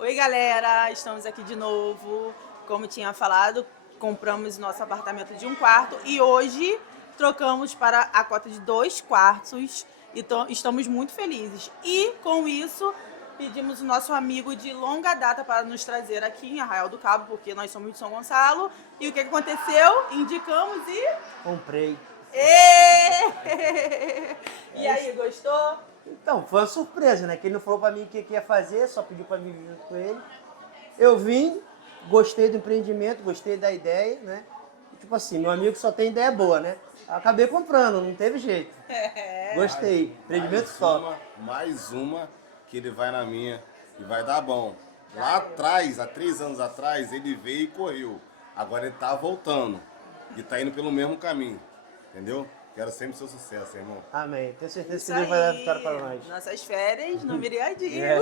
Oi, galera, estamos aqui de novo. Como tinha falado, compramos nosso apartamento de 1 quarto e hoje trocamos para a cota de 2 quartos. Então, estamos muito felizes. E com isso, pedimos o nosso amigo de longa data para nos trazer aqui em Arraial do Cabo, porque nós somos de São Gonçalo. E o que aconteceu? Indicamos e. Comprei. Ê! E aí, gostou? Então, foi uma surpresa, né? Que ele não falou pra mim o que ia fazer, só pediu pra mim vir junto com ele. Eu vim, gostei do empreendimento, gostei da ideia, né? E, tipo assim, meu amigo só tem ideia boa, né? Acabei comprando, não teve jeito. Gostei, empreendimento top. Mais uma que ele vai na minha e vai dar bom. Lá atrás, há 3 anos atrás, ele veio e correu. Agora ele tá voltando e tá indo pelo mesmo caminho, entendeu? Quero sempre seu sucesso, irmão. Amém. Tenho certeza Isso que Deus vai dar a aí. vitória para nós. Nossas férias no Miriadinho. É.